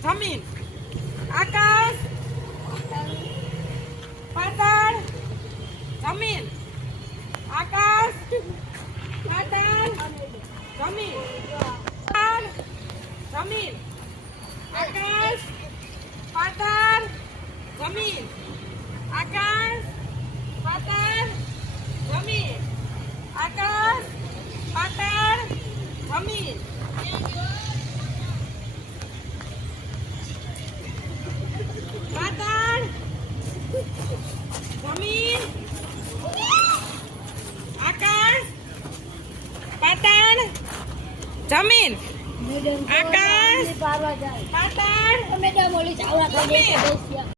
જમીન આકાશ પાતાળ જમીન આકાશ પાતાળ જમીન જમીન આકાશ પાતાળ જમીન આકાશ પાતાળ જમીન આકાશ પાતાળ જમીન પાતાળ જમીન આકાશ પાતાળ જમીન આકાશ પાતાળ મેડમ ઓલી ચાવડા